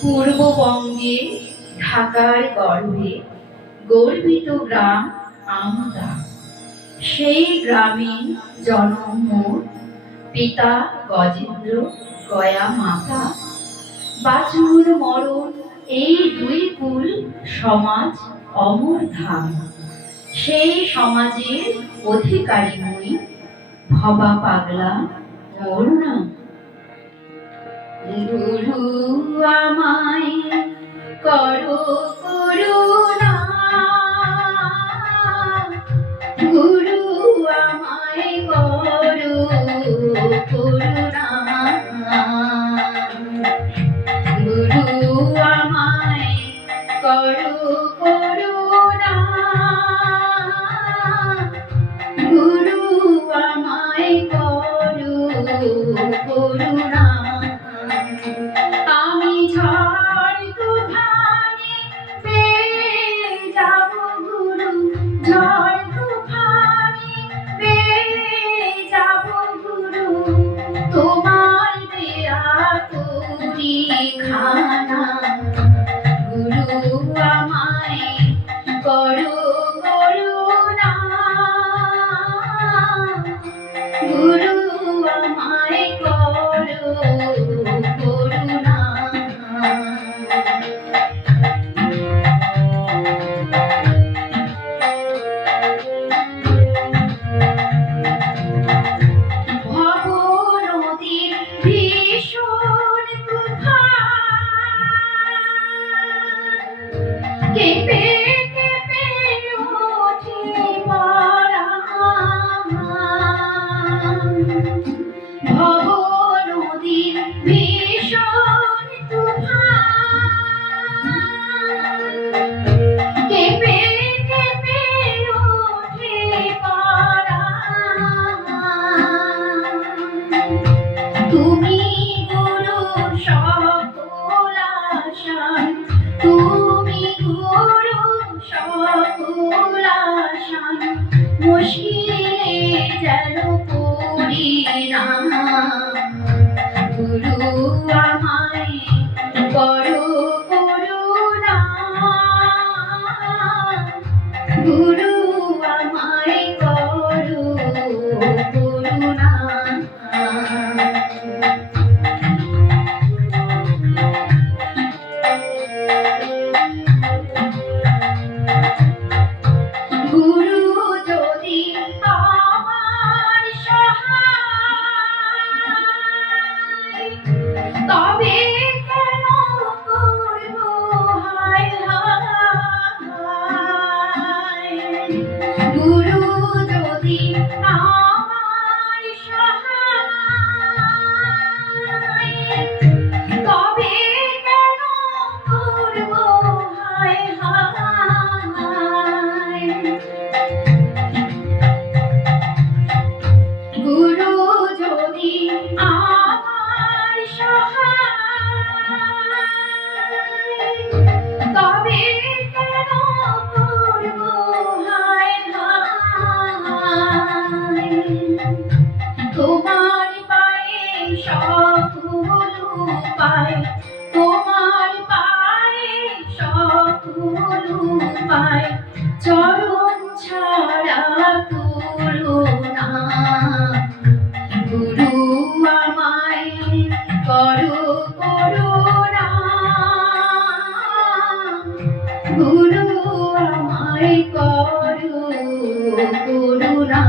পূর্ববঙ্গে ঢাকার গর্ভে গর্বিত গ্রাম আমরা। সেই গ্রামে জন্ম মোর, পিতা গজেন্দ্র, গয়া মাতা। বাছুর মরণ এই দুই কুল, সমাজ অমর ধাম। সেই সমাজের অধিকারী মুই, ভবা পাগলা মোর নাম। গুরু আমায় করো করুণা, গুরু আমায় করো করুণা, গুরু আমায় করো করুণা, গুরু আমায় করো করুণা। আমি ঝড় তুফানে পেয়ে যাব গুরু, ঝড় তুফানে পেয়ে যাব গুরু, তোমার দেয়া তরিখানা। গুরু আমায় করো করুণা, গুরু আমায় করো করুণা। ভব নদীর ভীষণ তুফান, কেঁপে কেঁপে ওঠে পরাণ। ভব নদীর ভীষণ তুফান, কেঁপে কেঁপে ওঠে পরাণ। তুমি গুরু সকল আশার, তুমি গুরু সকল আশার, মুশকিলে যেন পড়ি না। গুরু আমায় করো করুণা, গুরু আমায় করো করুণা। গুরু যদি আমার সহায়, তবে কেন করব হায় হায়। গুরু যদি আমার সহায়, তবে কেন করব হায় হায়। গুরু যদি আমার সহায়, তবে কেন করব হায় হায়। তোমার পায়ে সকল উপায়, তোমার পায়ে সকল উপায়, চরণ ছাড়া তুলনা। গুরু আমায় করো করুণা, গুরু আমায় করো করুণা।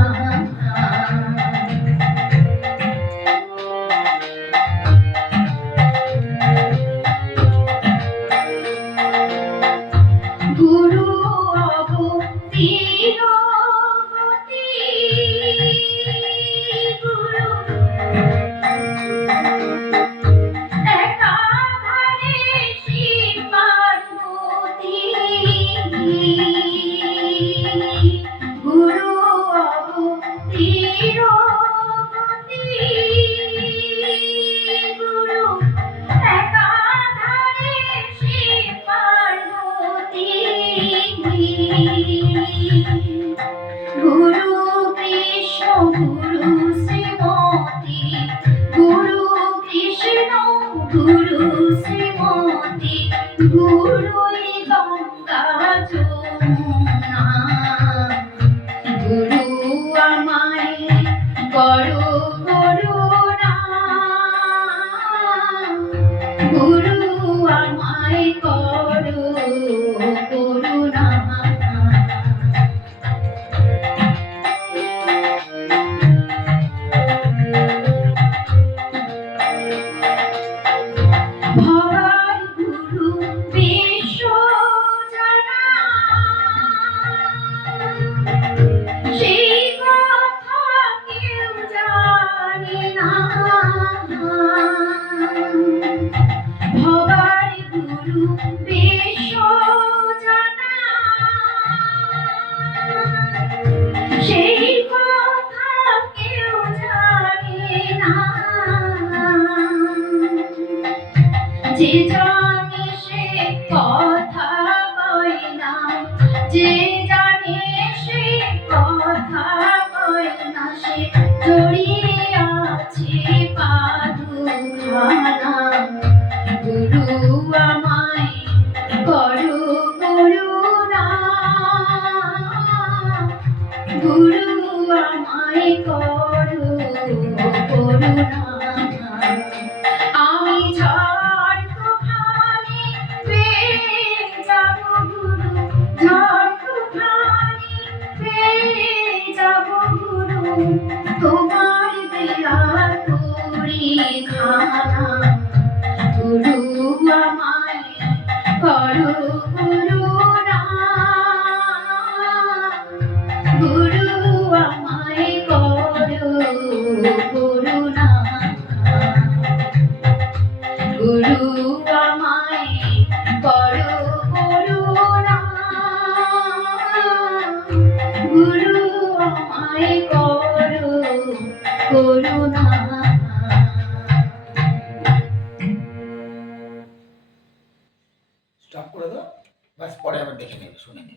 করো করুণা গুরু আমায় করো করুণা ভবার গুরু বিশ্বজানা সেই কথা কেউ জানে না ভবার গুরু বিশ্বজানা সেই কথা কেউ জানে না যে জানে সে কথা কয় না যে জানে সে কথা কয় না সে জড়িয়ে আছে পাদুখানা গুরু আমায় করো করুণা গুরু আমায় করো করুণা আমি ঝড় তুফানে পেয়ে যাব গুরু ঝড় তুফানে পেয়ে যাব গুরু তোমার দেয়া তোরি খানা গুরু আমায় করো করুণা গুরু আমায় করো করুণা গুরু আমায় করো করুণা গুরু আমায় করো করুণা স্টপ করে দাও, বাস পরে আবার দেখে নেবে, শুনে নেবে।